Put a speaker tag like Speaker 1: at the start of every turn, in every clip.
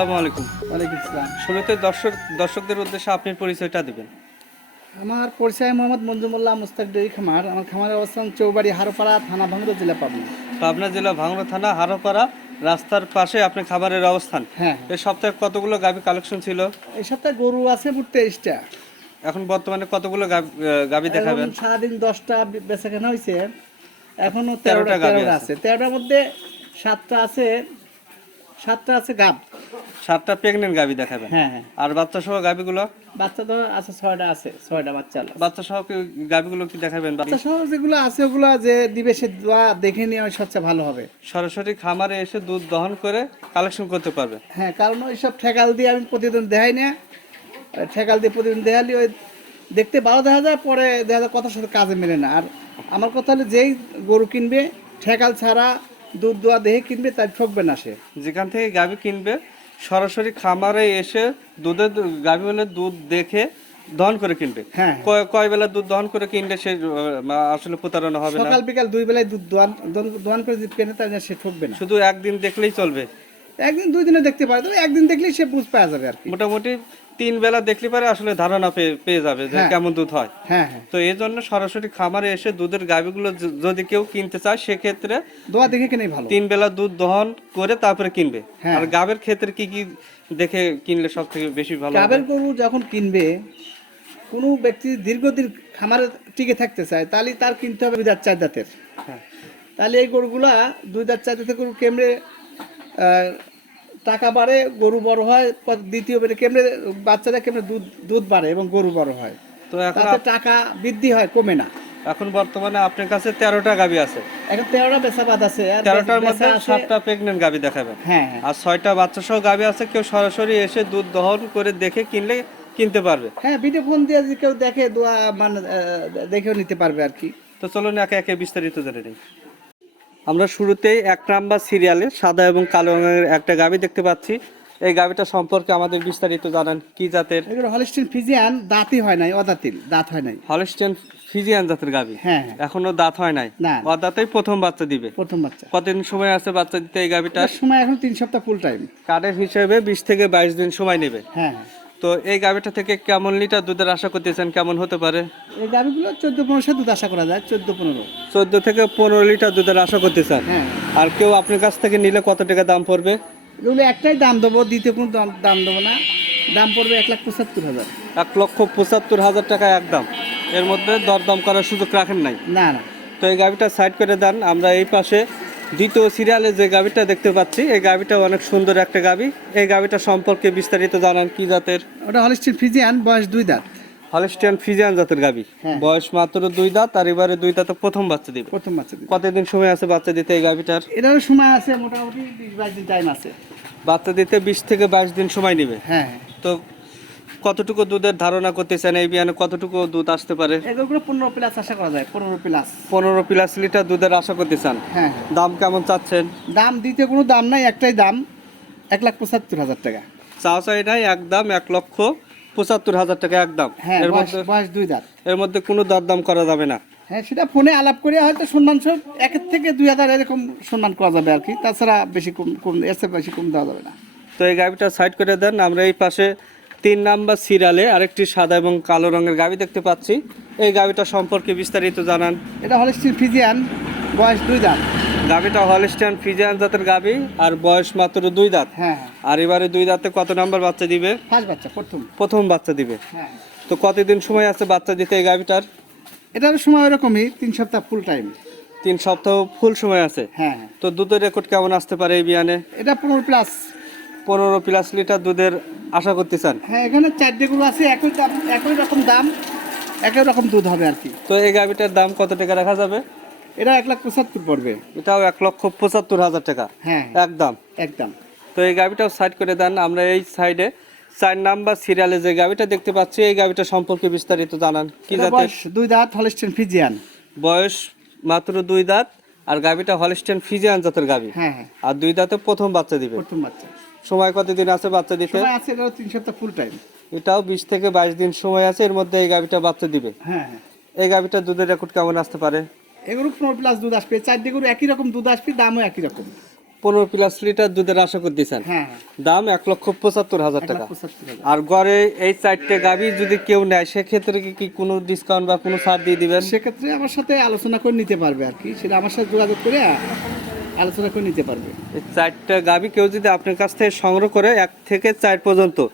Speaker 1: আসসালামু আলাইকুম।
Speaker 2: ওয়ালাইকুম আসসালাম।
Speaker 1: শুরুতে দর্শক দর্শকদের উদ্দেশ্যে আপনি পরিচয়টা দিবেন।
Speaker 2: আমার পরিচয় মোহাম্মদ মঞ্জুমুল্লাহ মুস্তাক ডেরি খামার। আমার খামারের অবস্থান চৌবাড়ি হারোপাড়া থানা ভাঙ্গুর জেলা পাবনা।
Speaker 1: পাবনা জেলা ভাঙড়া থানা হারোপাড়া রাস্তার পাশে আপনি খাবারের অবস্থান।
Speaker 2: হ্যাঁ।
Speaker 1: এই সপ্তাহে কতগুলো গাভি কালেকশন ছিল?
Speaker 2: এই সপ্তাহে গরু আছে মোট তেইশটা।
Speaker 1: এখন বর্তমানে কতগুলো গাভি- দেখাবেন?
Speaker 2: সারাদিন দশটা বেচা কেনা হয়েছে এখনও
Speaker 1: তেরোটা গাভী আছে।
Speaker 2: আছে। তেরোটার মধ্যে সাতটা আছে সাতটা আছে গাব
Speaker 1: সাতটা প্রেগনেন্ট গাভি দেখাবেন।
Speaker 2: হ্যাঁ হ্যাঁ।
Speaker 1: আর বাচ্চা সহ গাভিগুলো?
Speaker 2: বাচ্চা তো আছে ছয়টা আছে ছয়টা বাচ্চা।
Speaker 1: বাচ্চা সহ গাভিগুলো কি দেখাবেন
Speaker 2: বাচ্চা সহ যেগুলো আছে ওগুলো যে দিবে সে দোয়া দেখে নিয়ে সবচেয়ে ভালো হবে।
Speaker 1: সরাসরি খামারে এসে দুধ দহন করে কালেকশন করতে পারবে।
Speaker 2: হ্যাঁ কারণ ওই সব ঠেকাল দিয়ে আমি প্রতিদিন দেখাই না। ঠেকাল দিয়ে প্রতিদিন দেখালি ওই দেখতে ভালো দেখা যায় পরে দেখা যায় কথার সাথে কাজে মেলে না। আর আমার কথা হলো যেই গরু কিনবে ঠেকাল ছাড়া দুধ দোয়া দেখে কিনবে তাই ঠকবে না সে।
Speaker 1: যেখান থেকে গাভি কিনবে সরাসরি খামারে এসে দুধের গাভি মানে দুধ দেখে দহন করে কিনবে?
Speaker 2: হ্যাঁ।
Speaker 1: কয় বেলা দুধ দহন করে কিনলে সে আসলে প্রতারণা হবে না?
Speaker 2: সকাল বিকাল দুই বেলায় দুধ দোয়ান করে যদি কেনে তাই সে ঠকবে না।
Speaker 1: শুধু একদিন দেখলেই চলবে।
Speaker 2: একদিন দুই দিনে দেখতে পারে তবে একদিন দেখলেই সে বুঝ পাওয়া যাবে আর কি
Speaker 1: মোটামুটি তিন বেলা দেখলে পারে আসলে ধারণা পেয়ে যাবে যে
Speaker 2: হ্যাঁ।
Speaker 1: কেমন দুধ হয়
Speaker 2: হ্যাঁ হ্যাঁ
Speaker 1: তো এই জন্য সরাসরি খামারে এসে দুধের গাভিগুলো যদি কেউ কিনতে চায় সেক্ষেত্রে
Speaker 2: দোয়া দেখে কিনেই ভালো
Speaker 1: তিন বেলা দুধ দহন করে তারপরে কিনবে
Speaker 2: হ্যাঁ।
Speaker 1: আর গাভের ক্ষেত্রে কি কি দেখে কিনলে সব থেকে বেশি ভালো?
Speaker 2: গাবের গরু যখন কিনবে কোনো ব্যক্তি দীর্ঘদিন খামারে টিকে থাকতে চায় তাহলে তার কিনতে হবে দুই দাঁত চার দাঁতের। তাহলে এই গরুগুলা দুই দাঁত চার দাঁতের গরু কেমড়ে টাকা বাড়ে গরু বড় হয় দ্বিতীয় বেড়ে কেমড়ে বাচ্চারা কেমড়ে দুধ দুধ বাড়ে এবং গরু বড় হয়?
Speaker 1: তো এখন
Speaker 2: তাতে টাকা বৃদ্ধি হয় কমে না।
Speaker 1: এখন বর্তমানে আপনার কাছে তেরোটা গাভি আছে।
Speaker 2: এখন তেরোটা বেচাবাদ আছে আর
Speaker 1: তেরোটার
Speaker 2: বেচা
Speaker 1: মধ্যে
Speaker 2: আছে-
Speaker 1: সাতটা প্রেগনেন্ট গাভি দেখাবেন।
Speaker 2: হ্যাঁ হ্যাঁ।
Speaker 1: আর ছয়টা বাচ্চা সহ গাভি আছে কেউ সরাসরি এসে দুধ দহন করে দেখে কিনলে কিনতে পারবে।
Speaker 2: হ্যাঁ ভিডিও ফোন দিয়ে যদি কেউ দেখে দোয়া মানে আহ, দেখেও নিতে পারবে আর কি।
Speaker 1: তো চলুন একে একে বিস্তারিত জেনে নিই। আমরা শুরুতেই এক নাম্বার সিরিয়ালে সাদা এবং কালো রঙের একটা গাভি দেখতে পাচ্ছি। এই গাভিটা সম্পর্কে আমাদের বিস্তারিত জানান কি জাতের?
Speaker 2: হলিস্টিন ফিজিয়ান দাঁতই হয় নাই অদাতিল দাঁত হয় নাই।
Speaker 1: হলস্টেন ফিজিয়ান জাতের গাভি
Speaker 2: হ্যাঁ হ্যাঁ।
Speaker 1: এখনও দাঁত হয় নাই?
Speaker 2: না।
Speaker 1: দাঁতেই প্রথম বাচ্চা দিবে।
Speaker 2: প্রথম বাচ্চা।
Speaker 1: কতদিন সময় আছে বাচ্চা দিতে এই
Speaker 2: তার সময় এখন তিন সপ্তাহ ফুল টাইম
Speaker 1: কার্ডের হিসেবে বিশ থেকে বাইশ দিন সময় নেবে।
Speaker 2: হ্যাঁ হ্যাঁ।
Speaker 1: তো এই গাভিটা থেকে কেমন লিটার দুধের আশা করতেছেন? কেমন হতে পারে?
Speaker 2: এই গাভিগুলো চোদ্দ পনেরোশো দুধ আশা করা যায় চোদ্দ পনেরো।
Speaker 1: চোদ্দ থেকে পনেরো লিটার দুধের আশা করতেছেন?
Speaker 2: হ্যাঁ।
Speaker 1: আর কেউ আপনার কাছ থেকে নিলে কত টাকা দাম পড়বে?
Speaker 2: এগুলো একটাই দাম দেবো দ্বিতীয় কোনো দাম দাম দেবো না। দাম পড়বে এক লাখ পঁচাত্তর হাজার।
Speaker 1: এক লক্ষ পঁচাত্তর হাজার টাকা একদম এর মধ্যে দরদাম করার সুযোগ রাখেন নাই?
Speaker 2: না না।
Speaker 1: তো এই গাভিটা সাইড করে দেন আমরা এই পাশে দ্বিতীয় সিরিয়ালে যে গাভিটা দেখতে পাচ্ছি এই গাভিটা অনেক সুন্দর একটা গাভি এই গাভিটা সম্পর্কে বিস্তারিত জানান কি জাতের?
Speaker 2: ওটা হলিস্টিন ফিজিয়ান বয়স দুই দাঁত।
Speaker 1: হলিস্টিয়ান ফিজিয়ান জাতের গাভি
Speaker 2: হ্যাঁ।
Speaker 1: বয়স মাত্র দুই দাঁত আর এবারে দুই দাঁতে প্রথম বাচ্চা দিবে।
Speaker 2: প্রথম বাচ্চা দিবে।
Speaker 1: কতদিন সময় আছে বাচ্চা দিতে এই গাভিটার
Speaker 2: এটারও সময় আছে মোটামুটি বিশ বাইশ দিন টাইম আছে।
Speaker 1: বাচ্চা দিতে বিশ থেকে বাইশ দিন সময় নেবে।
Speaker 2: হ্যাঁ হ্যাঁ।
Speaker 1: তো কতটুকু দুধের ধারণা করতেছেন এই বিয়ানে কতটুকু দুধ আসতে পারে?
Speaker 2: এগুলো পনেরো প্লাস আশা করা যায় পনেরো প্লাস।
Speaker 1: পনেরো প্লাস লিটার দুধের আশা করতেছেন?
Speaker 2: হ্যাঁ হ্যাঁ।
Speaker 1: দাম কেমন চাচ্ছেন?
Speaker 2: দাম দিতে কোনো দাম নাই একটাই দাম এক লাখ পঁচাত্তর হাজার টাকা।
Speaker 1: চাও চাই নাই একদম এক লক্ষ পঁচাত্তর হাজার টাকা একদম
Speaker 2: হ্যাঁ
Speaker 1: এর মধ্যে
Speaker 2: বয়স দুই দাঁত।
Speaker 1: এর মধ্যে কোনো দরদাম করা যাবে না।
Speaker 2: হ্যাঁ সেটা ফোনে আলাপ করে হয়তো সম্মান সব একের থেকে দুই হাজার এরকম সম্মান করা যাবে আর কি। তাছাড়া বেশি কম কম এর বেশি কম দেওয়া যাবে না।
Speaker 1: তো এই গাড়িটা সাইড করে দেন আমরা এই পাশে তিন নাম্বার সিরিয়ালে আরেকটি সাদা এবং কালো রঙের গাভি দেখতে পাচ্ছি। এই গাভিটা সম্পর্কে বিস্তারিত জানান।
Speaker 2: এটা হলিস্টিন ফিজিয়ান বয়স দুই দাঁত।
Speaker 1: গাভিটা হলিস্টান ফিজিয়ান জাতের গাভি আর বয়স মাত্র দুই দাঁত।
Speaker 2: হ্যাঁ
Speaker 1: আর এবারে দুই দাঁতে কত নাম্বার বাচ্চা দিবে?
Speaker 2: ফার্স্ট বাচ্চা প্রথম।
Speaker 1: প্রথম বাচ্চা দিবে।
Speaker 2: হ্যাঁ
Speaker 1: তো কতদিন সময় আছে বাচ্চা দিতে এই গাভিটার
Speaker 2: এটার সময় ওরকমই তিন সপ্তাহ ফুল টাইম
Speaker 1: তিন সপ্তাহ ফুল সময় আছে?
Speaker 2: হ্যাঁ হ্যাঁ।
Speaker 1: তো দুধের রেকর্ড কেমন আসতে পারে এই বিয়ানে?
Speaker 2: এটা পনেরো প্লাস
Speaker 1: পনেরো প্লাস লিটার দুধের আশা করতে চান?
Speaker 2: হ্যাঁ এখানে চারটে গরু আছে একই দাম একই রকম দাম একই রকম দুধ হবে আর কি।
Speaker 1: তো এই গাভিটার দাম কত টাকা রাখা যাবে?
Speaker 2: এটা এক লাখ পঁচাত্তর পড়বে।
Speaker 1: এটাও এক লক্ষ পঁচাত্তর হাজার টাকা।
Speaker 2: হ্যাঁ
Speaker 1: একদম।
Speaker 2: একদম।
Speaker 1: তো এই গাভিটাও সাইড করে দেন আমরা এই সাইডে চার নাম্বার সিরিয়ালে যে গাভিটা দেখতে পাচ্ছি এই গাভিটা সম্পর্কে বিস্তারিত জানান। কি জাতের?
Speaker 2: দুই দাঁত হলিস্টিন ফিজিয়ান
Speaker 1: বয়স মাত্র দুই দাঁত আর গাভিটা হলিস্টেন ফিজিয়ান জাতের গাভি।
Speaker 2: হ্যাঁ হ্যাঁ।
Speaker 1: আর দুই দাঁতে প্রথম বাচ্চা দিবে।
Speaker 2: প্রথম বাচ্চা।
Speaker 1: সময় কতদিন আছে বাচ্চা দিতে?
Speaker 2: আছে এটাও তিন সপ্তাহ ফুল টাইম
Speaker 1: এটাও বিশ থেকে বাইশ দিন সময় আছে এর মধ্যে এই গাভিটা বাচ্চা দিবে?
Speaker 2: হ্যাঁ হ্যাঁ।
Speaker 1: এই গাভিটা দুধের রেকর্ড কেমন আসতে পারে?
Speaker 2: এগুলো পনেরো প্লাস দুধ আসবে চারটে গরু একই রকম দুধ আসবে দামও একই রকম।
Speaker 1: পনেরো প্লাস লিটার দুধের আশা করতেছেন?
Speaker 2: হ্যাঁ
Speaker 1: দাম এক লক্ষ পঁচাত্তর হাজার টাকা। আর গড়ে এই চারটে গাভি যদি কেউ নেয় সেক্ষেত্রে কি কোনো ডিসকাউন্ট বা কোনো ছাড় দিয়ে দিবেন?
Speaker 2: সেক্ষেত্রে আমার সাথে আলোচনা করে নিতে পারবে আর কি। সেটা আমার সাথে যোগাযোগ করে আলোচনা করে নিতে পারবে।
Speaker 1: এই চারটা গাভি কেউ যদি আপনার কাছ থেকে সংগ্রহ করে এক থেকে চার পর্যন্ত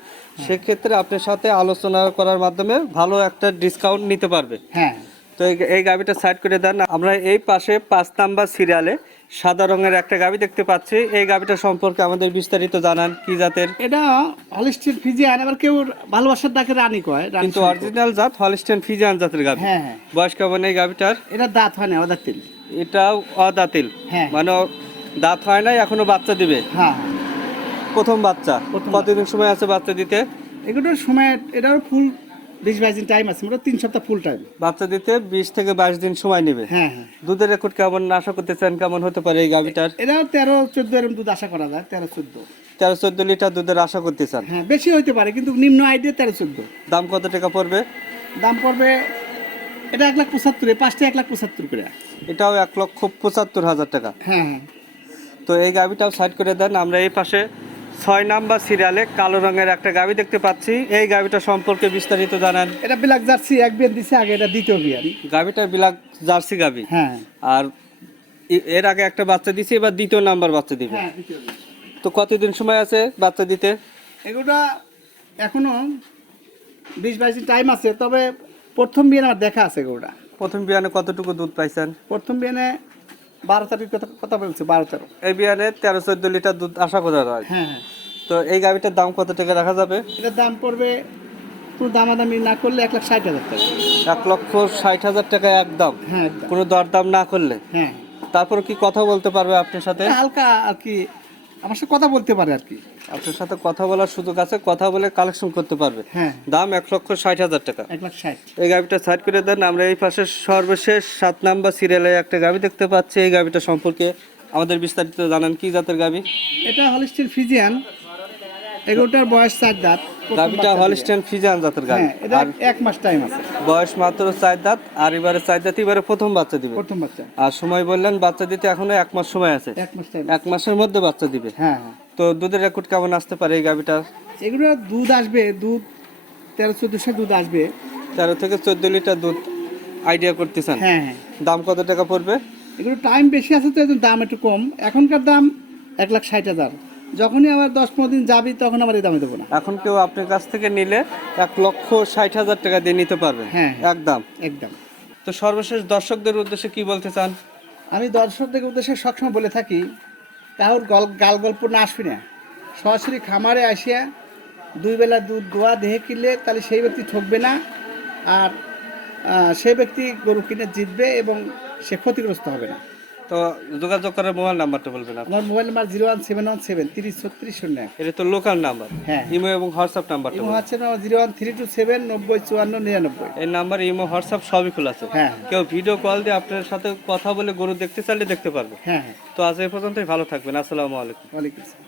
Speaker 1: সেক্ষেত্রে আপনার সাথে আলোচনা করার মাধ্যমে ভালো একটা ডিসকাউন্ট নিতে পারবে।
Speaker 2: হ্যাঁ।
Speaker 1: তো এই- গাভিটা সাইড করে দেন। আমরা এই পাশে পাঁচ নাম্বার সিরিয়ালে সাদা রঙের একটা গাভি দেখতে পাচ্ছি। এই গাভিটা সম্পর্কে আমাদের বিস্তারিত জানান কি জাতের?
Speaker 2: এটা হলিস্টির ফিজিয়ান আবার কেউ ভালোবাসার ডাকে রানী কয়
Speaker 1: কিন্তু অরিজিনাল জাত হলিস্টেন ফিজিয়ান জাতের গাভি
Speaker 2: হ্যাঁ হ্যাঁ।
Speaker 1: বয়স কেমন এই গাভিটার
Speaker 2: এটা দাঁত হয় না তিল।
Speaker 1: এটাও অদাতিল।
Speaker 2: হ্যাঁ।
Speaker 1: মানে দাঁত হয় নাই এখনও বাচ্চা দিবে।
Speaker 2: হ্যাঁ।
Speaker 1: প্রথম বাচ্চা। কতদিন সময় আছে বাচ্চা দিতে?
Speaker 2: এগুলোর সময় এটাও ফুল বিশ বাইশ দিন টাইম আছে মোটা তিন সপ্তাহ ফুল টাইম
Speaker 1: বাচ্চা দিতে বিশ থেকে বাইশ দিন সময় নেবে।
Speaker 2: হ্যাঁ হ্যাঁ।
Speaker 1: দুধের রেকর্ড কেমন? আশা করতে চান কেমন হতে পারে এই গাভিটার?
Speaker 2: এটাও তেরো চোদ্দ এরকম দুধ আশা করা যায় তেরো চোদ্দ।
Speaker 1: তেরো চোদ্দ লিটার দুধের আশা করতেছেন
Speaker 2: হ্যাঁ বেশি হইতে পারে কিন্তু নিম্ন আইডিয়া তেরো চোদ্দ।
Speaker 1: দাম কত টাকা পড়বে?
Speaker 2: দাম পড়বে এটা এক লাখ পঁচাত্তর পাঁচটা এক লাখ পঁচাত্তর করে।
Speaker 1: এটাও এক লক্ষ পঁচাত্তর হাজার টাকা।
Speaker 2: হ্যাঁ হ্যাঁ।
Speaker 1: তো এই গাভিটাও সাইড করে দেন আমরা এই পাশে ছয় নাম্বার সিরিয়ালে কালো রঙের একটা গাভি দেখতে পাচ্ছি। এই গাভিটা সম্পর্কে বিস্তারিত জানান।
Speaker 2: এটা বিলাক জার্সি এক বিয়ার দিছে আগে এটা দ্বিতীয় বিয়ার।
Speaker 1: গাভিটা বিলাক জার্সি গাভি
Speaker 2: হ্যাঁ।
Speaker 1: আর এর আগে একটা বাচ্চা দিছে এবার দ্বিতীয় নাম্বার বাচ্চা দিবে।
Speaker 2: হ্যাঁ
Speaker 1: তো কতদিন সময় আছে বাচ্চা দিতে?
Speaker 2: এগুলোটা এখনও বিশ বাইশ দিন টাইম আছে তবে প্রথম বিয়ান আমার দেখা আছে এগুলোটা
Speaker 1: প্রথম বিয়ানে কতটুকু দুধ পাইছেন?
Speaker 2: প্রথম বিয়ানে বারো তারিখ কথা কথা বলছে বারো তেরো
Speaker 1: এই বিয়ানে তেরো চোদ্দ লিটার দুধ আশা করা হয়
Speaker 2: হ্যাঁ।
Speaker 1: তো এই গাভিটার দাম কত টাকা রাখা যাবে?
Speaker 2: এটার দাম পড়বে কোনো দামাদামি না করলে এক লাখ ষাট হাজার টাকা।
Speaker 1: এক লক্ষ ষাট হাজার টাকা একদম?
Speaker 2: হ্যাঁ।
Speaker 1: কোনো দরদাম না করলে?
Speaker 2: হ্যাঁ।
Speaker 1: তারপর কি কথা বলতে পারবে আপনার সাথে?
Speaker 2: হালকা আর কি আমার সাথে কথা বলতে পারে আর কি।
Speaker 1: আপনার সাথে কথা বলার সুযোগ আছে কথা বলে কালেকশন করতে পারবে।
Speaker 2: হ্যাঁ।
Speaker 1: দাম এক লক্ষ ষাট হাজার টাকা।
Speaker 2: এক লাখ ষাট।
Speaker 1: এই গাড়িটা সাইড করে দেন আমরা এই পাশে সর্বশেষ সাত নাম্বার সিরিয়ালে একটা গাড়ি দেখতে পাচ্ছি। এই গাড়িটা সম্পর্কে আমাদের বিস্তারিত জানান কি জাতের গাড়ি
Speaker 2: এটা হলিস্টিন ফিজিয়ান। এগুলোটার বয়স চার দাঁত। প্রথম
Speaker 1: গাভিটা
Speaker 2: বাচ্চা
Speaker 1: ফিজান জাতের গাভি।
Speaker 2: হ্যাঁ
Speaker 1: আর
Speaker 2: এক মাস টাইম আছে।
Speaker 1: বয়স মাত্র চার দাঁত আর এবারে চার দাঁত এবারে প্রথম বাচ্চা দিবে।
Speaker 2: প্রথম বাচ্চা।
Speaker 1: আর সময় বললেন বাচ্চা দিতে এখনও এক মাস সময় আছে।
Speaker 2: এক মাস টাইম
Speaker 1: এক মাসের মধ্যে বাচ্চা দিবে।
Speaker 2: হ্যাঁ হ্যাঁ।
Speaker 1: তো দুধের রেকর্ড কেমন আসতে পারে এই গাভিটার
Speaker 2: এগুলো দুধ আসবে দুধ তেরো চোদ্দশো দুধ আসবে।
Speaker 1: তেরো থেকে চোদ্দ লিটার দুধ আইডিয়া করতেছেন।
Speaker 2: হ্যাঁ
Speaker 1: দাম কত টাকা পড়বে?
Speaker 2: এগুলো টাইম বেশি আছে তো দাম একটু কম। এখনকার দাম এক লাখ ষাট হাজার। যখনই আবার দশ পনেরো দিন যাবি তখন আবার এই দামে দেবো না।
Speaker 1: এখন কেউ আপনার কাছ থেকে নিলে এক লক্ষ ষাট হাজার টাকা দিয়ে নিতে পারবে।
Speaker 2: হ্যাঁ।
Speaker 1: একদম।
Speaker 2: একদম।
Speaker 1: তো সর্বশেষ দর্শকদের উদ্দেশ্যে কি বলতে চান?
Speaker 2: আমি দর্শকদের উদ্দেশ্যে সবসময় বলে থাকি কারোর গল গাল গল্প না আসবি না। সরাসরি খামারে আসিয়া দুই বেলা দুধ দোয়া দেহে কিনলে তাহলে সেই ব্যক্তি ঠকবে না আর সেই ব্যক্তি গরু কিনে জিতবে এবং সে ক্ষতিগ্রস্ত হবে না।
Speaker 1: তো যোগাযোগ করার মোবাইল নাম্বারটা বলবেন
Speaker 2: আমার mobile number zero one seven one seven তিরিশ ছত্রিশ শূন্য
Speaker 1: এটা তো লোকাল নাম্বার
Speaker 2: হ্যাঁ।
Speaker 1: ইমো এবং হোয়াটসঅ্যাপ নাম্বারটা ইমো।
Speaker 2: হচ্ছে zero one three two seven নব্বই চুয়ান্ন নিরানব্বই।
Speaker 1: এই নাম্বার ইমো হোয়াটসঅ্যাপ সবই খোলা আছে।
Speaker 2: হ্যাঁ।
Speaker 1: কেউ ভিডিও কল দিয়ে আপনার সাথে কথা বলে গরু দেখতে চাইলে দেখতে পারবে।
Speaker 2: হ্যাঁ হ্যাঁ।
Speaker 1: তো আজ এই পর্যন্তই ভালো থাকবেন। আসসালামু আলাইকুম।
Speaker 2: ওয়ালাইকুম আসসালাম।